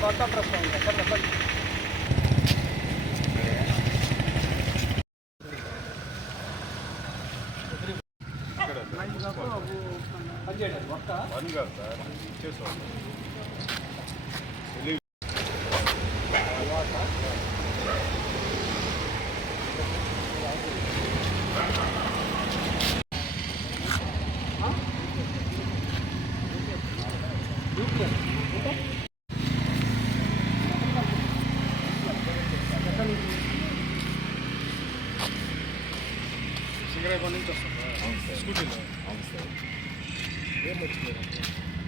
కొత్త ప్రశ్న చెప్పండి పని కాదు సార్ ఇచ్చేసాం సింగరేపల్లి నుంచి వస్తాం సార్ స్కూటీలో ఏం వచ్చింది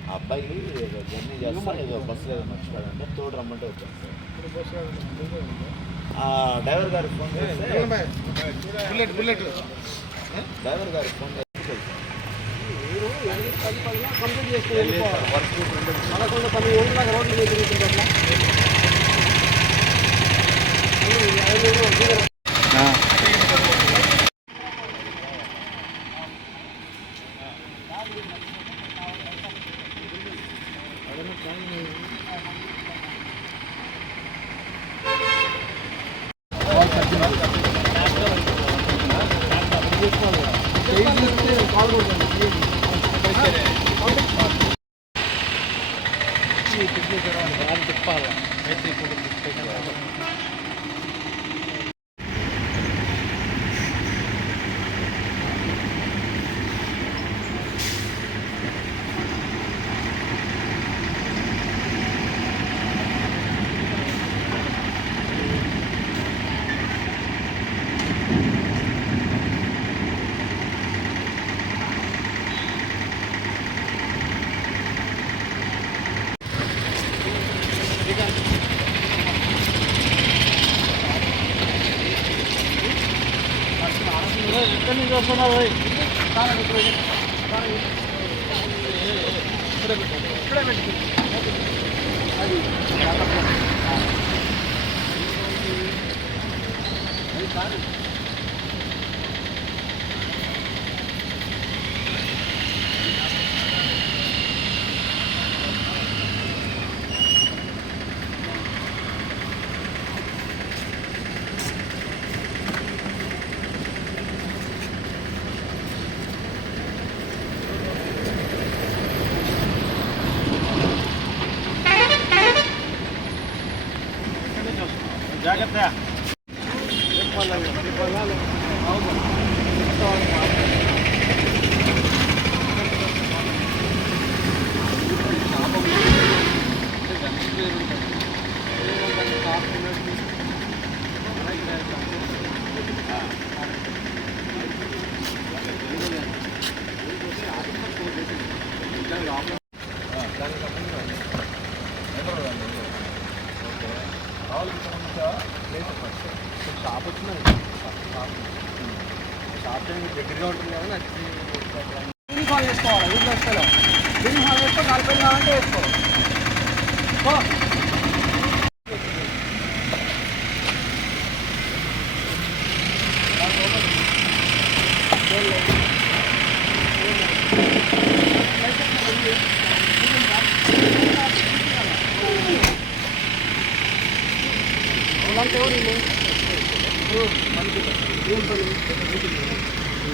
ఆ అబ్బాయి జర్నీ చేస్తా ఏదో బస్సులో ఏదో మర్చిపోయాడంటే తోడు రమ్మంటే వచ్చాను సార్ ఇప్పుడు బస్సు ఆ డ్రైవర్ గారికి ఫోన్ చేస్తే బుల్లెట్ బుల్లెట్. డ్రైవర్ గారికి ఫోన్ ఎనిమిది పది పదిగా కంప్లీట్ చేసుకుని వెళ్ళిపోవాలి పదకొండు పన్నెండు ఏళ్ళ దాకా రోడ్లు మీద తిరుగుతుంటే ఎక్కడి నుంచి వస్తున్నారు ఇక్కడే పెట్టి అది జాగ్రత్త షాప్ Yeah. దగ్గరగా ఉంటుంది కదా యూనిఫామ్ వేసుకోవాలి ఊళ్ళో వస్తాలో యూనిఫామ్ వేసుకో నలభై కావాలంటే వేసుకో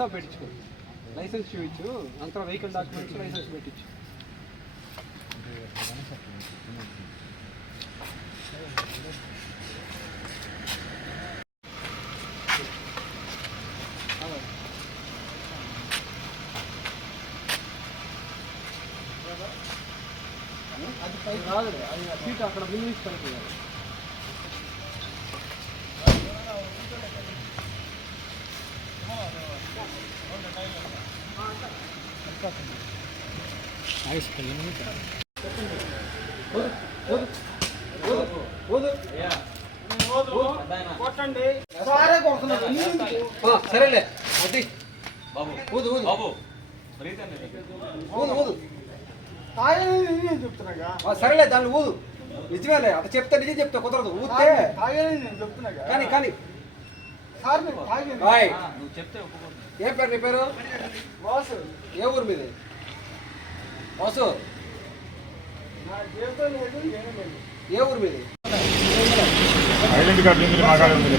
వాట్సాప్ పెట్టించుకో. లైసెన్స్ చూపించు. అంతా వెహికల్ డాక్యుమెంట్స్ లైసెన్స్ పెట్టించు. అది పై రాదు అది సీట్ అక్కడ మినిమిస్ పైకి కొట్టండి సారే కొడుతున్నాడు ఆ, సరేలే వద్ది బాబు ఊదు ఊదు బాబు ఊదు ఊదు సరేలే దాన్ని ఊదు నిజమేలే అటు చెప్తే నిజం చెప్తే కుదరదు ఊతే కానీ. కానీ నువ్వు చెప్తే ఏం పేరు నీ పేరు? ఏ ఊరు మీది? వాసు. ఏ ఊరు మీది? ఐడెంటి కార్డు ఉంది.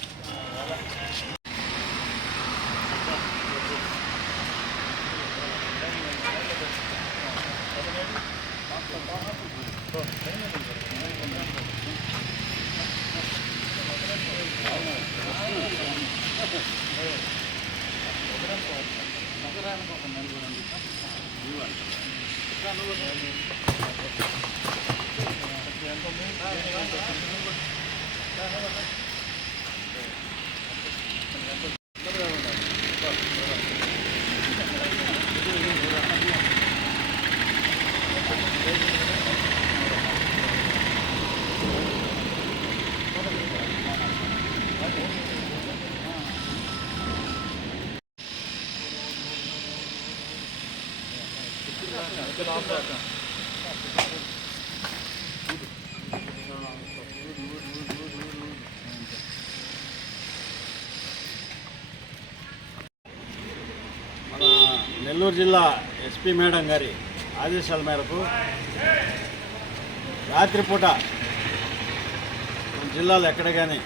బండి ఆడికి తెస్తాను నీ గాడికి నెల్లూరు జిల్లా ఎస్పీ మేడం గారి ఆదేశాల మేరకు రాత్రిపూట మన జిల్లాలో ఎక్కడ కానీ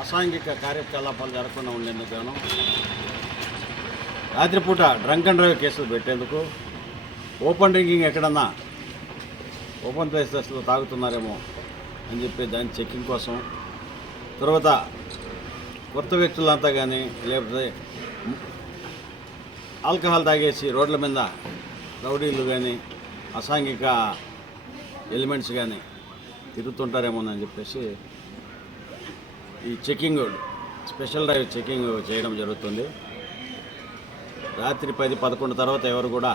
అసాంఘిక కార్యకలాపాలు జరగకుండా ఉండేందుకు గాను రాత్రిపూట డ్రంక్ అండ్ డ్రైవ్ కేసులు పెట్టేందుకు ఓపెన్ డ్రింకింగ్ ఎక్కడన్నా? ఓపెన్ ప్లేసెస్లో తాగుతున్నారేమో అని చెప్పి దాని చెక్కింగ్ కోసం. తర్వాత కొత్త వ్యక్తులంతా కానీ లేకపోతే ఆల్కహాల్ తాగేసి రోడ్ల మీద రౌడీలు కానీ అసాంఘిక ఎలిమెంట్స్ కానీ తిరుగుతుంటారేమోనని చెప్పేసి ఈ చెక్కింగ్ స్పెషల్ డ్రైవ్ చెక్కింగ్ చేయడం జరుగుతుంది. రాత్రి పది పదకొండు తర్వాత ఎవరు కూడా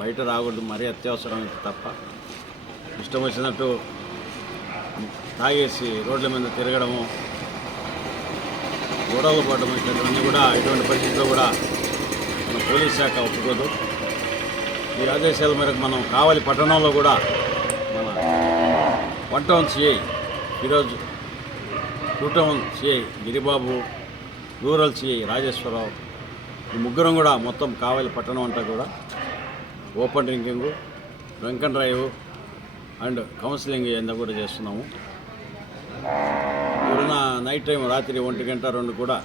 బయట రాకూడదు మరీ అత్యవసరం తప్ప. ఇష్టం వచ్చినట్టు తాగేసి రోడ్ల మీద తిరగడము గొడవలు పడడం ఇట్లాంటివన్నీ కూడా ఇటువంటి పరిస్థితుల్లో కూడా మన పోలీస్ శాఖ ఒప్పుకోదు. ఈ ఆదేశాల మేరకు మనం కావలి పట్టణంలో కూడా మన వన్ టౌన్ సిఐ ఈరోజు two town CI Giribabu rural CI Rajeswararao ఈ ముగ్గురం కూడా మొత్తం కావలి పట్టణం అంతా కూడా open drinking drunk and drive and counselling ఎంత కూడా చేస్తున్నాము. ఇప్పుడున్న నైట్ టైం రాత్రి ఒంటి గంట రెండు కూడా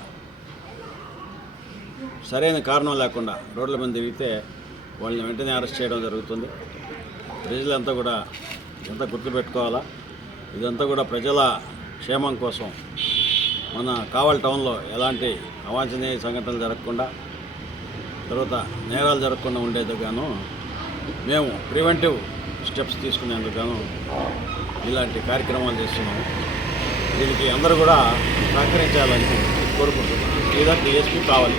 సరైన కారణం లేకుండా రోడ్ల మీద తిరిగితే వాళ్ళని వెంటనే అరెస్ట్ చేయడం జరుగుతుంది. ప్రజలంతా కూడా ఎంత గుర్తుపెట్టుకోవాలా? ఇదంతా కూడా ప్రజల క్షేమం కోసం మన కావల్ టౌన్లో ఎలాంటి అవాంఛనీయ సంఘటనలు జరగకుండా తర్వాత నేరాలు జరగకుండా ఉండేదిగాను మేము ప్రివెంటివ్ స్టెప్స్ తీసుకునేందుకు ఇలాంటి కార్యక్రమాలు చేస్తున్నాము. దీనికి అందరూ కూడా సహకరించాలని కోరుకుంటున్నాను. లేదా డిఎస్పీ కావాలి.